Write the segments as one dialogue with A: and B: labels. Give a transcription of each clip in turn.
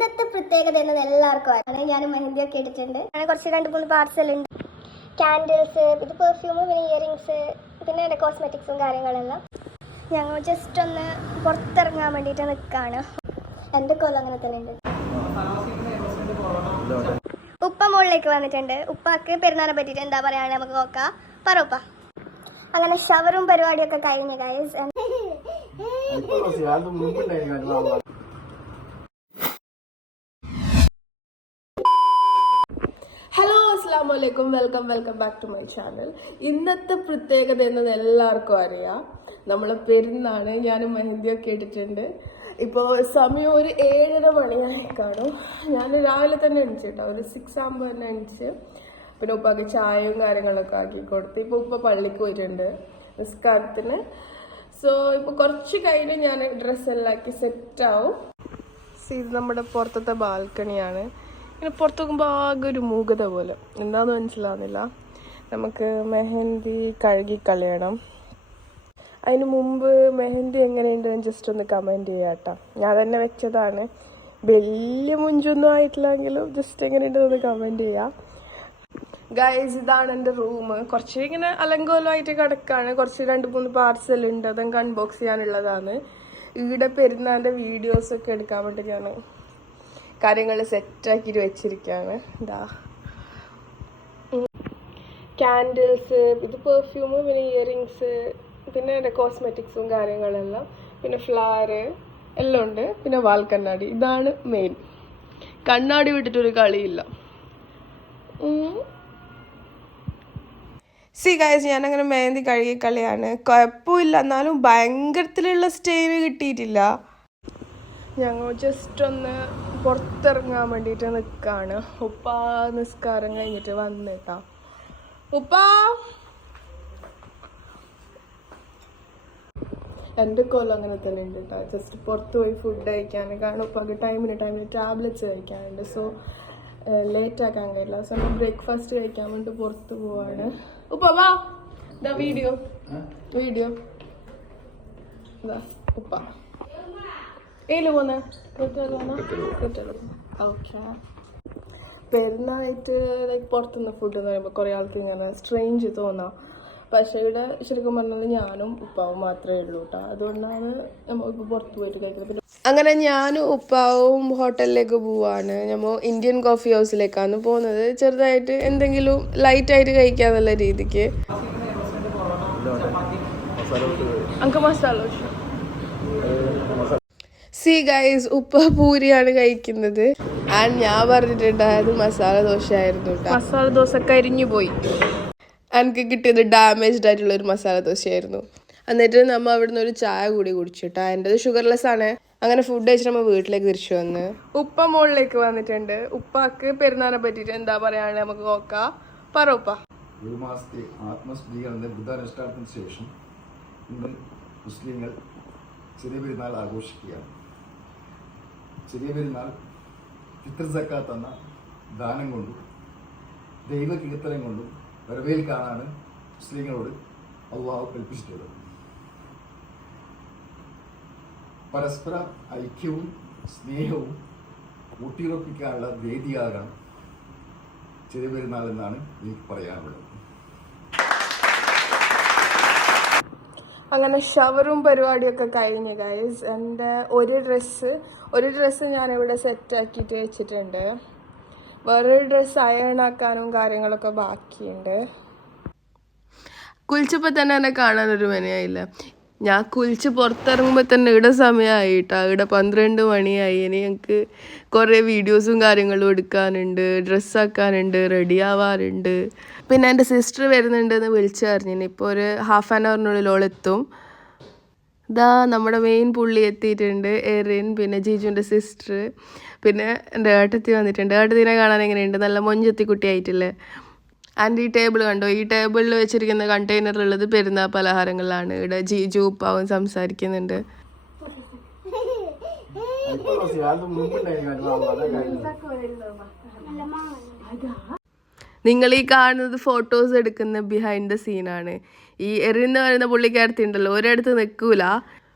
A: ഇന്നത്തെ പ്രത്യേകത എന്നത് എല്ലാവർക്കും അറിയാം ഞാൻ മെഹന്തി ഒക്കെ എടുത്തിട്ടുണ്ട് അങ്ങനെ കുറച്ച് രണ്ട് മൂന്ന് പാർസൽ ഉണ്ട് ക്യാൻഡിൽസ് ഇത് പെർഫ്യൂം പിന്നെ ഇയറിങ്സ് പിന്നെ എന്റെ കോസ്മെറ്റിക്സും കാര്യങ്ങളെല്ലാം ഞങ്ങൾ ജസ്റ്റ് ഒന്ന് പുറത്തിറങ്ങാൻ വേണ്ടിയിട്ട് നിൽക്കുകയാണ് എന്റെ കൊല്ലം അങ്ങനെ തന്നെ ഉണ്ട് ഉപ്പ മുകളിലേക്ക് വന്നിട്ടുണ്ട് ഉപ്പാക്ക് പെരുന്നാളെ പറ്റിയിട്ട് എന്താ പറയാ നമുക്ക് നോക്കാം പറ ഉപ്പ അങ്ങനെ ഷവറും പരിപാടിയൊക്കെ കഴിഞ്ഞു ഗൈസ്
B: അസ്സാം വലൈക്കും welcome welcome back to my channel. ഇന്നത്തെ പ്രത്യേകത എന്നത് എല്ലാവർക്കും അറിയാം. നമ്മളെ പെരുന്നാണ് ഞാൻ മെഹന്തിയൊക്കെ ഇട്ടിട്ടുണ്ട്. ഇപ്പോൾ സമയം ഒരു ഏഴര മണിയായി കാണും. ഞാൻ രാവിലെ തന്നെ എണിച്ചിട്ടോ ഒരു സിക്സ് ആകുമ്പോൾ തന്നെ എണിച്ച് പിന്നെ ഉപ്പാക്ക് ചായയും കാര്യങ്ങളൊക്കെ ആക്കി കൊടുത്ത് ഇപ്പോൾ ഉപ്പ പള്ളിക്ക് പോയിട്ടുണ്ട് നിസ്കാരത്തിന്. സോ ഇപ്പോൾ കുറച്ച് കഴിഞ്ഞ് ഞാൻ ഡ്രസ്സെല്ലാം ആക്കി സെറ്റാവും ഇത് നമ്മുടെ പുറത്തത്തെ ബാൽക്കണിയാണ്. ഇങ്ങനെ പുറത്ത് നോക്കുമ്പോൾ ആകെ ഒരു മൂകത പോലെ. എന്താന്ന് മനസ്സിലാവുന്നില്ല. നമുക്ക് മെഹന്തി കഴുകി കളയണം. അതിന് മുമ്പ് മെഹന്തി എങ്ങനെയുണ്ടെന്ന് ജസ്റ്റ് ഒന്ന് കമന്റ് ചെയ്യാട്ടോ ഞാൻ തന്നെ വെച്ചതാണ്. വലിയ മുഞ്ചൊന്നും ആയിട്ടില്ലെങ്കിലും ജസ്റ്റ് എങ്ങനെയുണ്ടെന്ന് കമന്റ് ചെയ്യാം. ഗൈസ് ഇതാണ് എന്റെ റൂം കുറച്ച് ഇങ്ങനെ അലങ്കോലമായിട്ട് കിടക്കാണ്. കുറച്ച് രണ്ട് മൂന്ന് പാർസൽ ഉണ്ട്. അതൊക്കെ അൺബോക്സ് ചെയ്യാനുള്ളതാണ്. ഇവിടെ പെരുന്നാന്റെ വീഡിയോസൊക്കെ എടുക്കാൻ വേണ്ടി ഞാൻ കാര്യങ്ങൾ സെറ്റാക്കിയിട്ട് വെച്ചിരിക്കുകയാണ്. ഇതാ ക്യാൻഡിൽസ് ഇത് പെർഫ്യൂമ് പിന്നെ ഇയറിങ്സ് പിന്നെ എന്റെ കോസ്മെറ്റിക്സും കാര്യങ്ങളെല്ലാം. പിന്നെ ഫ്ലവർ എല്ലാം ഉണ്ട്. പിന്നെ വാൽ കണ്ണാടി. ഇതാണ് മെയിൻ കണ്ണാടി വിട്ടിട്ടൊരു കളിയില്ല. സി ഗൈസ് ഞാനങ്ങനെ മെഹന്തി കഴുകി കളിയാണ്. കുഴപ്പമില്ല. എന്നാലും ഭയങ്കരത്തിലുള്ള സ്റ്റേവ് കിട്ടിയിട്ടില്ല. ഞങ്ങൾ ജസ്റ്റ് ഒന്ന് പുറത്തിറങ്ങാൻ വേണ്ടിയിട്ട് നിൽക്കാണ് ഉപ്പ നിസ്കാരം കഴിഞ്ഞിട്ട് വന്നിട്ടാ. ഉപ്പ! എന്റെ കൊല്ലം അങ്ങനെ തന്നെ ഉണ്ട് കേട്ടോ ജസ്റ്റ് പുറത്ത് പോയി ഫുഡ് കഴിക്കാൻ കാരണം ഉപ്പാക്ക് ടൈമിന് ടൈമിന് ടാബ്ലറ്റ്സ് കഴിക്കാനുണ്ട്. സോ ലേറ്റ് ആക്കാൻ കഴിയില്ല. സോ നമ്മൾ ബ്രേക്ക്ഫാസ്റ്റ് കഴിക്കാൻ വേണ്ടി പുറത്ത് പോവാണ്. ഉപ്പ വാ. വീഡിയോ വീഡിയോ ഉപ്പ. ഏൽ പോന്നെ? ഓക്കെ പെരുന്നാളായിട്ട് ലൈക്ക് പുറത്തുനിന്ന് ഫുഡ് എന്ന് പറയുമ്പോൾ കുറേ ആൾക്ക് ഇങ്ങനെ സ്ട്രെയിഞ്ച് തോന്നാം. പക്ഷേ ഇവിടെ ശരിക്കും പറഞ്ഞാൽ ഞാനും ഉപ്പാവും മാത്രമേ ഉള്ളൂ കേട്ടോ അതുകൊണ്ടാണ് നമ്മൾ ഇപ്പോൾ പുറത്ത് പോയിട്ട് കഴിക്കുന്നത് പിന്നെ അങ്ങനെ ഞാനും ഉപ്പാവും ഹോട്ടലിലേക്ക് പോവാണ്. നമ്മൾ ഇന്ത്യൻ കോഫി ഹൗസിലേക്കാണ് പോകുന്നത്. ചെറുതായിട്ട് എന്തെങ്കിലും ലൈറ്റായിട്ട് കഴിക്കാന്നുള്ള രീതിക്ക്. അങ്ക മസാല ദോശ. സി ഗൈസ് ഉപ്പ പൂരിയാണ് കഴിക്കുന്നത്. ആൻഡ് ഞാൻ പറഞ്ഞിട്ടുണ്ടായത് മസാല ദോശ ആയിരുന്നു മസാല ദോശ കരിഞ്ഞു പോയി. എനിക്ക് കിട്ടിയത് ഡാമേജ്ഡ് ആയിട്ടുള്ള ഒരു മസാല ദോശയായിരുന്നു. എന്നിട്ട് നമ്മൾ അവിടുന്ന് ഒരു ചായ കൂടി കുടിച്ചിട്ടാ എന്റെത് ഷുഗർലെസ് ആണ്. അങ്ങനെ ഫുഡ് കഴിച്ചിട്ട് നമ്മൾ വീട്ടിലേക്ക് തിരിച്ചു വന്ന്. ഉപ്പ മുകളിലേക്ക് വന്നിട്ടുണ്ട്. ഉപ്പാക്ക് പെരുന്നാളെ പറ്റിയിട്ട് എന്താ പറയാനുള്ളത് നമുക്ക് നോക്കാം. പറ ഉപ്പ.
C: ഒരു മാസത്തെ ആത്മസ്തുതികളുടെ ബുദ്ധാനുഷ്ഠാനത്തിന് ശേഷം ഇന്ന് മുസ്ലിങ്ങൾ ചെറിയ പെരുന്നാൾ ആഘോഷിക്കുകയാണ്. ചെറിയ പെരുന്നാൾ ഫിത്തർ സക്കാത്ത് എന്ന ദാനം കൊണ്ടും ദൈവ കീർത്തനം കൊണ്ടും വരവേൽക്കാനാണ് മുസ്ലിങ്ങളോട് അള്ളാഹു കൽപ്പിച്ചിട്ടുള്ളത്. പരസ്പര ഐക്യവും സ്നേഹവും ഊട്ടിയുറപ്പിക്കാനുള്ള വേദിയാകണം ചെറിയ പെരുന്നാൾ എന്നാണ് എനിക്ക് പറയാനുള്ളത്.
B: അങ്ങനെ ഷവറും പരിപാടിയൊക്കെ കഴിഞ്ഞ് ഗൈസ് എന്റെ ഒരു ഡ്രസ്സ് ഒരു ഡ്രസ്സ് ഞാനിവിടെ സെറ്റാക്കിയിട്ട് വെച്ചിട്ടുണ്ട്. വേറൊരു ഡ്രസ്സ് അയണാക്കാനും കാര്യങ്ങളൊക്കെ ബാക്കിയുണ്ട്. കുളിച്ചപ്പോൾ തന്നെ എന്നെ കാണാനൊരു മനയായില്ല ഞാൻ കുളിച്ച് പുറത്തിറങ്ങുമ്പോൾ തന്നെ ഇവിടെ സമയമായി കേട്ടോ ഇവിടെ പന്ത്രണ്ട് മണിയായി. ഇനി ഞങ്ങൾക്ക് കുറേ വീഡിയോസും കാര്യങ്ങളും എടുക്കാനുണ്ട്. ഡ്രസ്സാക്കാനുണ്ട് റെഡി ആവാറുണ്ട് പിന്നെ എന്റെ സിസ്റ്റർ വരുന്നുണ്ടെന്ന് വിളിച്ചു അറിഞ്ഞിന് ഇപ്പോൾ ഒരു ഹാഫ് ആൻ അവറിനുള്ളിൽ ഓളെത്തും ഇതാ നമ്മുടെ മെയിൻ പുള്ളി എത്തിയിട്ടുണ്ട്. എറിൻ പിന്നെ ജീജുവിന്റെ സിസ്റ്റർ പിന്നെ എന്റെ ഏട്ടത്തി വന്നിട്ടുണ്ട്. ഏട്ടത്തിനെ കാണാൻ എങ്ങനെയുണ്ട്? നല്ല മൊഞ്ചത്തി കുട്ടിയായിട്ടില്ലേ ആൻഡ് ഈ ടേബിൾ കണ്ടോ? ഈ ടേബിളിൽ വെച്ചിരിക്കുന്ന കണ്ടെയ്നറിലുള്ളത് പെരുന്നാൾ പലഹാരങ്ങളാണ് ഇവിടെ ജീജു ഉപ്പാവും സംസാരിക്കുന്നുണ്ട്. നിങ്ങൾ ഈ കാണുന്നത് ഫോട്ടോസ് എടുക്കുന്ന ബിഹൈൻഡ് ദ സീനാണ് ഈ എറിന്ന് പറയുന്ന പുള്ളിക്കാരത്തി ഉണ്ടല്ലോ ഒരിടത്ത് നിൽക്കൂല.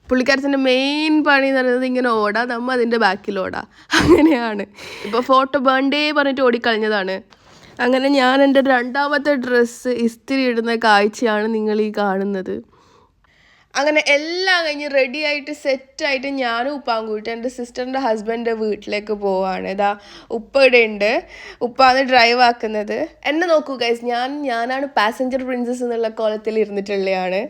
B: പുള്ളിക്കാരത്തിന്റെ മെയിൻ പണി എന്ന് പറയുന്നത് ഇങ്ങനെ ഓടാ നമ്മ അതിന്റെ ബാക്കിൽ ഓടാ. അങ്ങനെയാണ്. ഇപ്പോൾ ഫോട്ടോ ബേൺഡേ പറഞ്ഞിട്ട് ഓടിക്കളഞ്ഞതാണ്. അങ്ങനെ ഞാൻ എന്റെ രണ്ടാമത്തെ ഡ്രസ്സ് ഇസ്തിരി ഇടുന്ന കാഴ്ചയാണ് നിങ്ങൾ ഈ കാണുന്നത്. അങ്ങനെ എല്ലാം കഴിഞ്ഞ് റെഡി ആയിട്ട് സെറ്റായിട്ട് ഞാനും ഉപ്പാൻ കൂട്ടി എന്റെ സിസ്റ്ററിന്റെ ഹസ്ബൻഡിന്റെ വീട്ടിലേക്ക് പോവാണ്. ഇതാ ഉപ്പ ഇവിടെ ഉണ്ട്. ഉപ്പാണ് ഡ്രൈവ് ആക്കുന്നത്. എന്നെ നോക്കൂ ഗൈസ് ഞാൻ ഞാനാണ് പാസഞ്ചർ പ്രിൻസസ് എന്നുള്ള കോലത്തിൽ ഇരുന്നിട്ടുള്ളതാണ്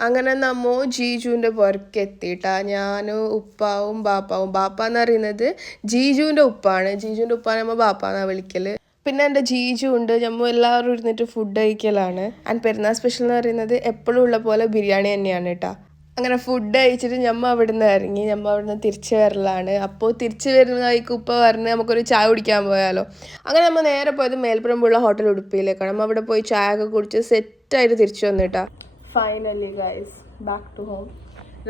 B: അങ്ങനെ നമ്മോ ജീജുവിന്റെ പുറക്ക് എത്തിയിട്ടാ ഞാനും ഉപ്പാവും ബാപ്പാവും. ബാപ്പ എന്ന് പറയുന്നത് ജീജുവിന്റെ ഉപ്പാണ്. ജീജുവിന്റെ ഉപ്പാനെ നമ്മൾ ബാപ്പ എന്നാണ് വിളിക്കൽ പിന്നെ എന്റെ ജീജു ഉണ്ട്. ഞമ്മ എല്ലാവരും ഇരുന്നിട്ട് ഫുഡ് കഴിക്കലാണ്. ആൻഡ് പെരുന്നാൾ സ്പെഷ്യൽ എന്ന് പറയുന്നത് എപ്പോഴും ഉള്ള പോലെ ബിരിയാണി തന്നെയാണ് കേട്ടോ അങ്ങനെ ഫുഡ് കഴിച്ചിട്ട് ഞമ്മ അവിടുന്ന് ഇറങ്ങി. ഞമ്മ അവിടുന്ന് തിരിച്ചു വരലാണ്. അപ്പോൾ തിരിച്ചു വരുന്ന വഴിക്ക് ഉപ്പ പറഞ്ഞ് നമുക്കൊരു ചായ കുടിക്കാൻ പോയാലോ. അങ്ങനെ നമ്മൾ നേരെ പോയത് മേൽപ്പുറമ്പുള്ള ഹോട്ടൽ ഉടുപ്പിയിലേക്കാണ്. നമ്മൾ അവിടെ പോയി ചായ ഒക്കെ കുടിച്ച് സെറ്റായിട്ട് തിരിച്ചു വന്നിട്ടാ finally guys back to home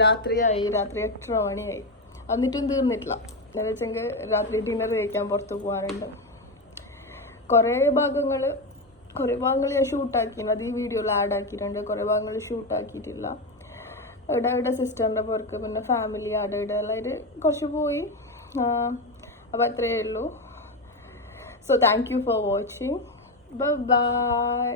B: രാത്രിയായി. രാത്രി എട്ടര മണിയായി. എന്നിട്ടും തീർന്നിട്ടില്ല. എന്താ വെച്ചെങ്കിൽ രാത്രി ഡിന്നർ കഴിക്കാൻ പുറത്ത് പോകാറുണ്ട് കുറേ ഭാഗങ്ങൾ കുറേ ഭാഗങ്ങൾ ഞാൻ ഷൂട്ടാക്കിയിരുന്നു അത് ഈ വീഡിയോയിൽ ആഡ് ആക്കിയിട്ടുണ്ട്. കുറേ ഭാഗങ്ങൾ ഷൂട്ടാക്കിയിട്ടില്ല ഇവിടെ ഇവിടെ സിസ്റ്ററിന്റെ പുറക്ക് പിന്നെ ഫാമിലി അവിടെ ഇവിടെ എല്ലാവരും കുറച്ച് പോയി. അപ്പോൾ അത്രയേ ഉള്ളൂ. So thank you for watching bye